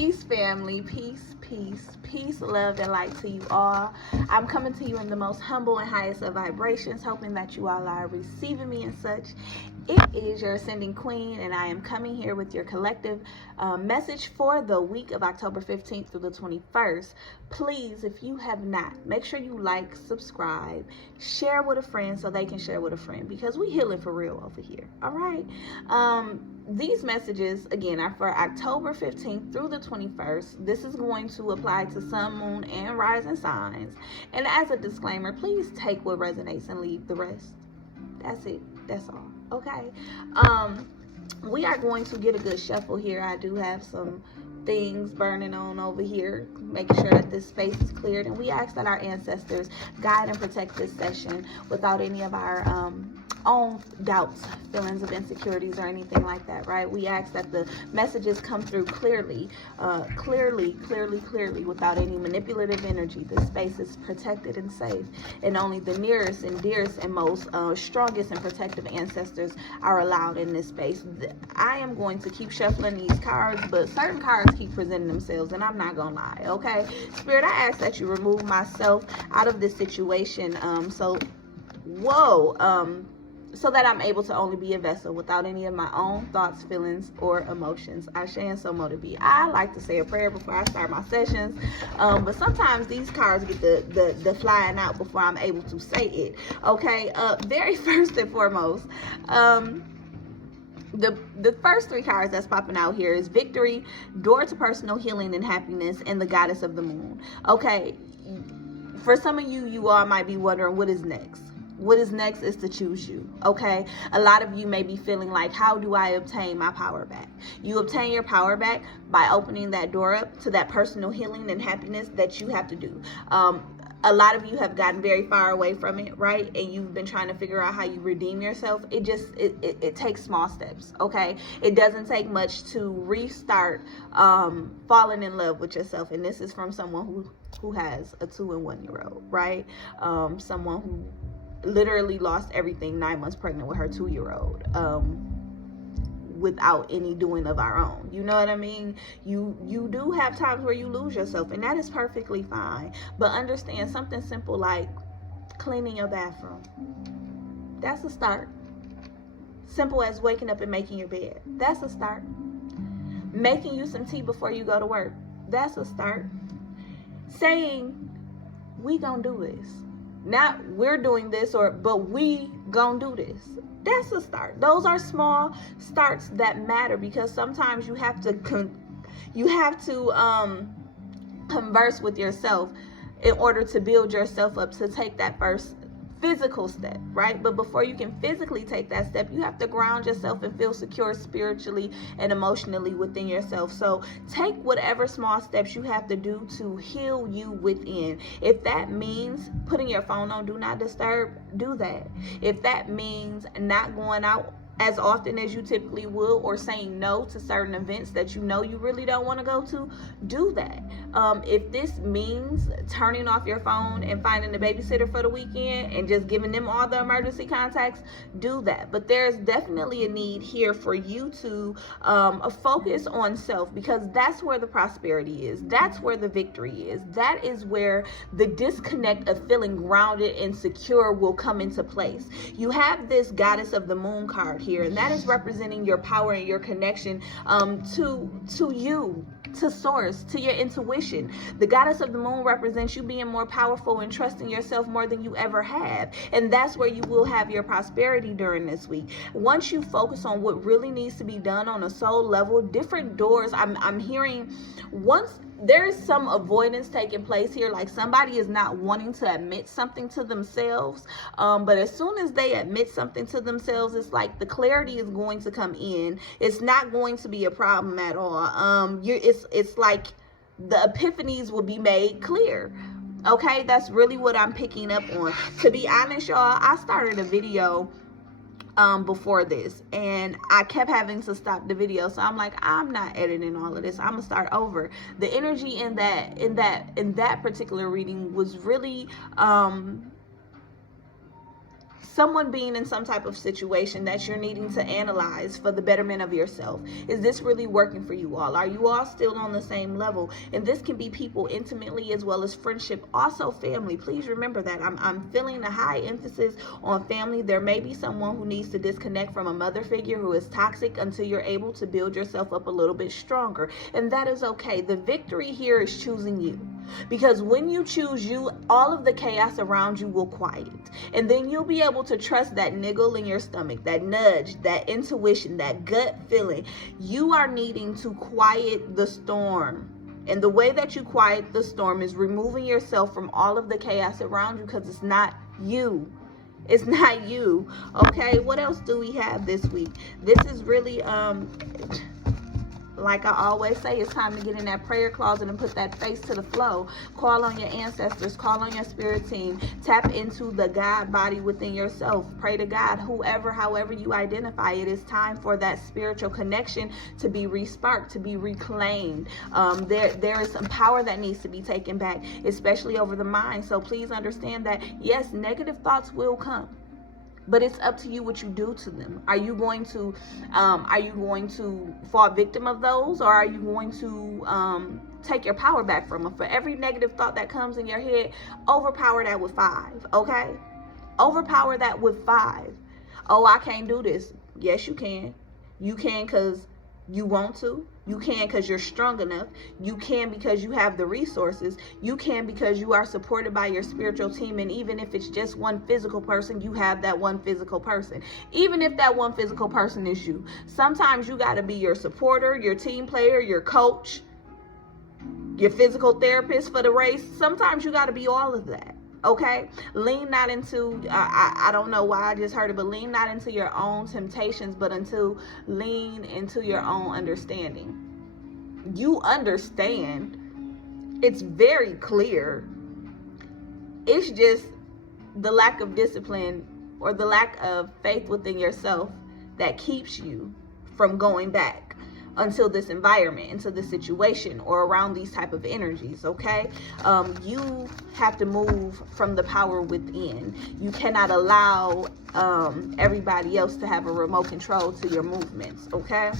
Peace, family. Peace, peace, peace, love, and light to you all. I'm coming to you in the most humble and highest of vibrations, hoping that you all are receiving me and such. It is your ascending queen, and I am coming here with your collective message for the week of October 15th through the 21st. Please, if you have not, make sure you like, subscribe, share with a friend so they can share with a friend, because we healing for real over here. All right. These messages, again, are for October 15th through the 21st. This is going to apply to sun, moon, and rising signs. And as a disclaimer, please take what resonates and leave the rest. That's it. That's all. Okay. We are going to get a good shuffle here. I do have some things burning on over here, making sure that this space is cleared. And we ask that our ancestors guide and protect this session without any of our own doubts, feelings of insecurities, or anything like that, right? We ask that the messages come through clearly, without any manipulative energy. The space is protected and safe, and only the nearest and dearest and most strongest and protective ancestors are allowed in this space. I am going to keep shuffling these cards, but certain cards keep presenting themselves, and I'm not gonna lie, okay? Spirit, I ask that you remove myself out of this situation, so that I'm able to only be a vessel without any of my own thoughts, feelings, or emotions. Ashe and so mote it be. I like to say a prayer before I start my sessions, but sometimes these cards get the flying out before I'm able to say it. Okay, very first and foremost, the first three cards that's popping out here is Victory, Door to Personal Healing and Happiness, and the Goddess of the Moon. Okay, for some of you, you all might be wondering what is next. What is next is to choose you, okay? A lot of you may be feeling like, how do I obtain my power back? You obtain your power back by opening that door up to that personal healing and happiness that you have to do. A lot of you have gotten very far away from it, right? And you've been trying to figure out how you redeem yourself. It takes small steps, okay? It doesn't take much to restart falling in love with yourself. And this is from someone who has a 2- and 1-year-old, right? Someone who literally lost everything 9 months pregnant with her 2-year-old, without any doing of our own. You know what I mean? You do have times where you lose yourself, and that is perfectly fine. But understand something simple like cleaning your bathroom. That's a start. Simple as waking up and making your bed. That's a start. Making you some tea before you go to work. That's a start. Saying, we gonna do this. Not we're doing this, but we gonna do this. That's a start. Those are small starts that matter, because sometimes you have to converse with yourself in order to build yourself up to take that first physical step, right? But before you can physically take that step, you have to ground yourself and feel secure spiritually and emotionally within yourself. So take whatever small steps you have to do to heal you within. If that means putting your phone on do not disturb, do that. If that means not going out as often as you typically would, or saying no to certain events that you know you really don't want to go to, do that. If this means turning off your phone and finding a babysitter for the weekend and just giving them all the emergency contacts, do that. But there's definitely a need here for you to focus on self, because that's where the prosperity is. That's where the victory is. That is where the disconnect of feeling grounded and secure will come into place. You have this Goddess of the Moon card here, and that is representing your power and your connection to you, to source, to your intuition. The Goddess of the Moon represents you being more powerful and trusting yourself more than you ever have, and that's where you will have your prosperity during this week. Once you focus on what really needs to be done on a soul level, different doors, I'm hearing, once there's some avoidance taking place here, like somebody is not wanting to admit something to themselves, but as soon as they admit something to themselves, it's like the clarity is going to come in. It's not going to be a problem at all. It's like the epiphanies will be made clear. Okay, that's really what I'm picking up on. To be honest, y'all, I started a video before this, and I kept having to stop the video. So I'm like, I'm not editing all of this. I'm gonna start over. The energy in that particular reading was really someone being in some type of situation that you're needing to analyze for the betterment of yourself. Is this really working for you all? Are you all still on the same level? And this can be people intimately as well as friendship, also family. Please remember that I'm feeling a high emphasis on family. There may be someone who needs to disconnect from a mother figure who is toxic until you're able to build yourself up a little bit stronger, and that is okay. The victory here is choosing you, because when you choose you, all of the chaos around you will quiet, and then you'll be able to trust that niggle in your stomach, that nudge, that intuition, that gut feeling. You are needing to quiet the storm. And the way that you quiet the storm is removing yourself from all of the chaos around you, because it's not you. It's not you. Okay, what else do we have this week? This is really like I always say, it's time to get in that prayer closet and put that face to the flow. Call on your ancestors, call on your spirit team, tap into the God body within yourself. Pray to God, however you identify. It is time for that spiritual connection to be re-sparked, to be reclaimed. There is some power that needs to be taken back, especially over the mind. So please understand that, yes, negative thoughts will come, but it's up to you what you do to them. Are you going to fall victim of those, or are you going to take your power back from them? For every negative thought that comes in your head, overpower that with 5, okay? Overpower that with 5. Oh, I can't do this. Yes, you can. You can because you want to. You can because you're strong enough. You can because you have the resources. You can because you are supported by your spiritual team. And even if it's just one physical person, you have that one physical person. Even if that one physical person is you. Sometimes you got to be your supporter, your team player, your coach, your physical therapist for the race. Sometimes you got to be all of that. Okay, lean not into, I don't know why I just heard it, but lean not into your own temptations, but lean into your own understanding. You understand. It's very clear. It's just the lack of discipline or the lack of faith within yourself that keeps you from going back until this environment, into this situation, or around these type of energies. Okay, you have to move from the power within. You cannot allow everybody else to have a remote control to your movements. Okay,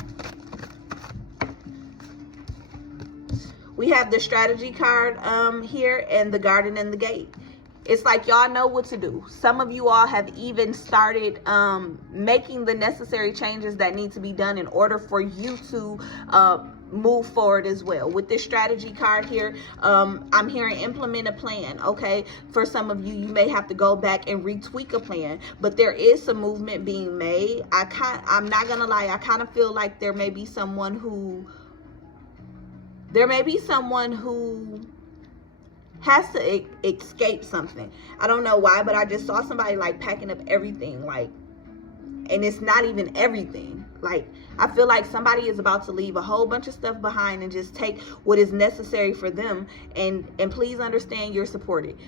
we have the strategy card here, and the garden and the gate. It's like y'all know what to do. Some of you all have even started making the necessary changes that need to be done in order for you to move forward as well. With this strategy card here, I'm hearing implement a plan. Okay, for some of you, you may have to go back and retweak a plan, but there is some movement being made. I'm not gonna lie, I kind of feel like there may be someone who has to escape something. I don't know why, but I just saw somebody like packing up everything, like, and it's not even everything. Like, I feel like somebody is about to leave a whole bunch of stuff behind and just take what is necessary for them. And please understand, you're supported.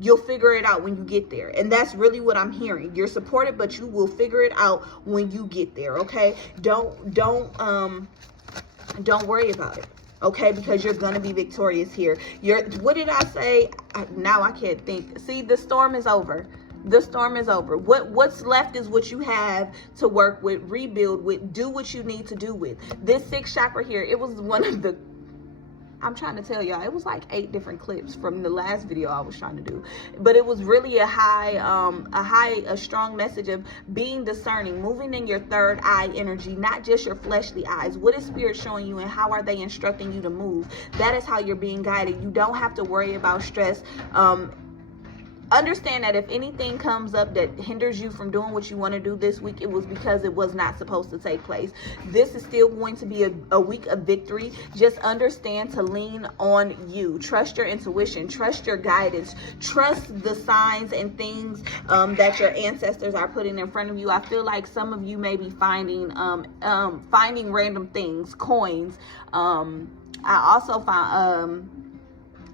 You'll figure it out when you get there. And that's really what I'm hearing. You're supported, but you will figure it out when you get there. Okay, don't worry about it. Okay, because you're gonna be victorious here. What did I say? Now I can't think. See, the storm is over. The storm is over. What's left is what you have to work with, rebuild with, do what you need to do with. This 6th chakra here, it was one of the, I'm trying to tell y'all, it was like 8 different clips from the last video I was trying to do. But it was really a strong message of being discerning, moving in your 3rd eye energy, not just your fleshly eyes. What is spirit showing you, and how are they instructing you to move? That is how you're being guided. You don't have to worry about stress. Understand that if anything comes up that hinders you from doing what you want to do this week, it was because it was not supposed to take place. This is still going to be a week of victory. Just understand to lean on you. Trust your intuition. Trust your guidance. Trust the signs and things that your ancestors are putting in front of you. I feel like some of you may be finding random things, coins. I also found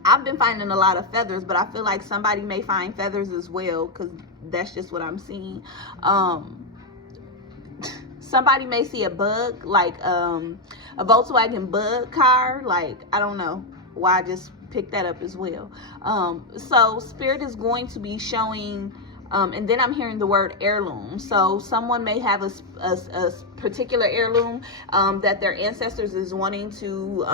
I've been finding a lot of feathers, but I feel like somebody may find feathers as well, because that's just what I'm seeing. Somebody may see a bug, like a Volkswagen bug car. Like, I don't know why I just picked that up as well. So spirit is going to be showing And then I'm hearing the word heirloom. So someone may have a particular heirloom that their ancestors is wanting to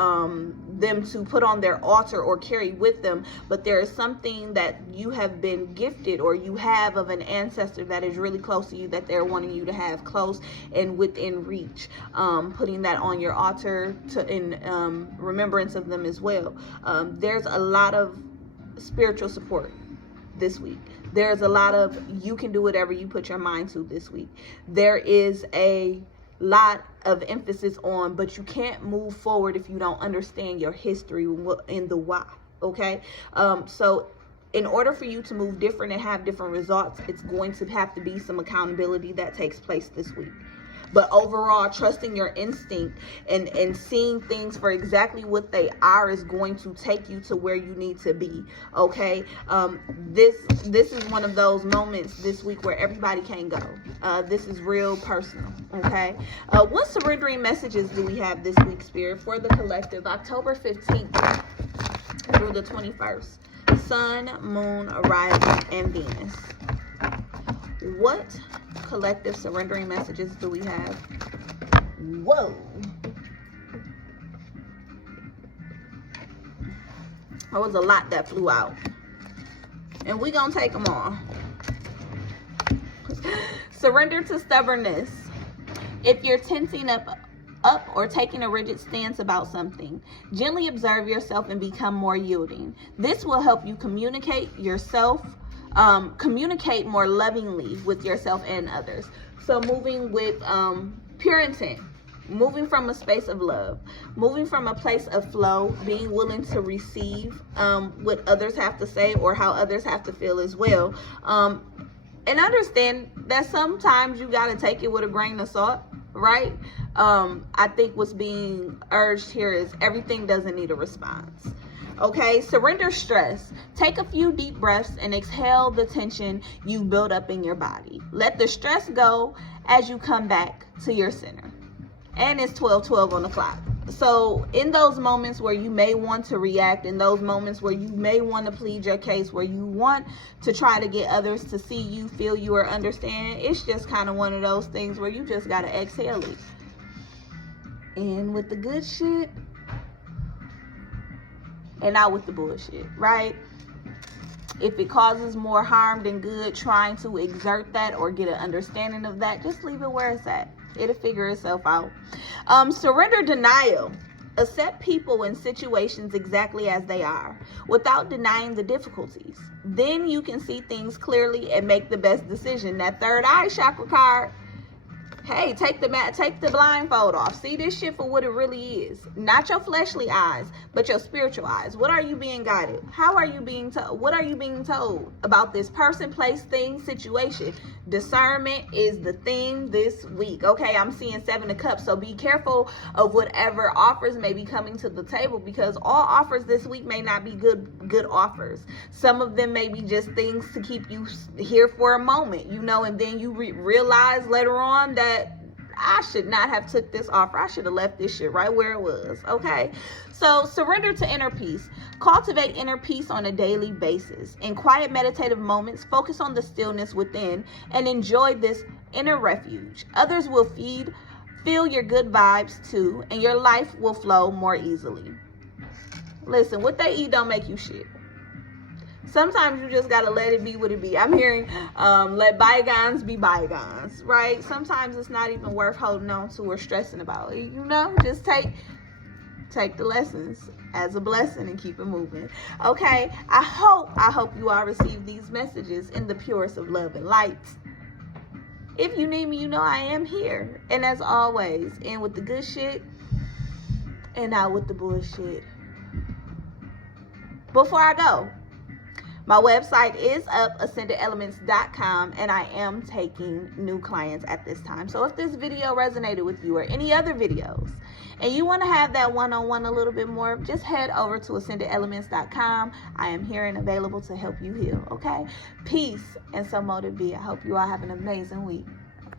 them to put on their altar or carry with them, but there is something that you have been gifted or you have of an ancestor that is really close to you that they're wanting you to have close and within reach. Putting that on your altar in remembrance of them as well. There's a lot of spiritual support this week. There's a lot of you can do whatever you put your mind to this week. There is a lot of emphasis on, but you can't move forward if you don't understand your history and the why. Okay, so in order for you to move different and have different results, it's going to have to be some accountability that takes place this week. But overall, trusting your instinct and seeing things for exactly what they are is going to take you to where you need to be. Okay, this is one of those moments this week where everybody can go. This is real personal. Okay, what surrendering messages do we have this week, Spirit, for the collective, October 15th through the 21st? Sun, Moon, Rising, and Venus. What collective surrendering messages do we have? Whoa. There was a lot that flew out. And we're going to take them all. Surrender to stubbornness. If you're tensing up or taking a rigid stance about something, gently observe yourself and become more yielding. This will help you communicate more lovingly with yourself and others. So moving with pure intent, moving from a space of love, moving from a place of flow, being willing to receive what others have to say or how others have to feel as well. And understand that sometimes you got to take it with a grain of salt, right? I think what's being urged here is everything doesn't need a response. Okay, surrender stress. Take a few deep breaths and exhale the tension you've built up in your body. Let the stress go as you come back to your center. And it's 12:12 on the clock. So in those moments where you may want to react, in those moments where you may want to plead your case, where you want to try to get others to see you, feel you, or understand, it's just kind of one of those things where you just got to exhale it. In with the good shit and out with the bullshit, right? If it causes more harm than good, trying to exert that or get an understanding of that, just leave it where it's at. It'll figure itself out. Surrender denial. Accept people and situations exactly as they are without denying the difficulties. Then you can see things clearly and make the best decision. That third eye chakra card. Hey, take the blindfold off. See this shit for what it really is. Not your fleshly eyes, but your spiritual eyes. What are you being guided? How are you being told? What are you being told about this person, place, thing, situation? Discernment is the theme this week. Okay, I'm seeing 7 of Cups. So be careful of whatever offers may be coming to the table, because all offers this week may not be good offers. Some of them may be just things to keep you here for a moment, you know, and then you realize later on that I should not have took this offer. I should have left this shit right where it was. Okay, so surrender to inner peace. Cultivate inner peace on a daily basis. In quiet meditative moments, focus on the stillness within and enjoy this inner refuge. Others will feel your good vibes too, and your life will flow more easily. Listen, what they eat don't make you shit. Sometimes you just gotta let it be what it be. I'm hearing let bygones be bygones, right? Sometimes it's not even worth holding on to or stressing about. You know, just take the lessons as a blessing and keep it moving. Okay, I hope you all receive these messages in the purest of love and light. If you need me, you know I am here. And as always, in with the good shit and out with the bullshit. Before I go, my website is up, ascendedelements.com, and I am taking new clients at this time. So if this video resonated with you or any other videos, and you want to have that one-on-one a little bit more, just head over to ascendedelements.com. I am here and available to help you heal, okay? Peace and so mote it be. I hope you all have an amazing week.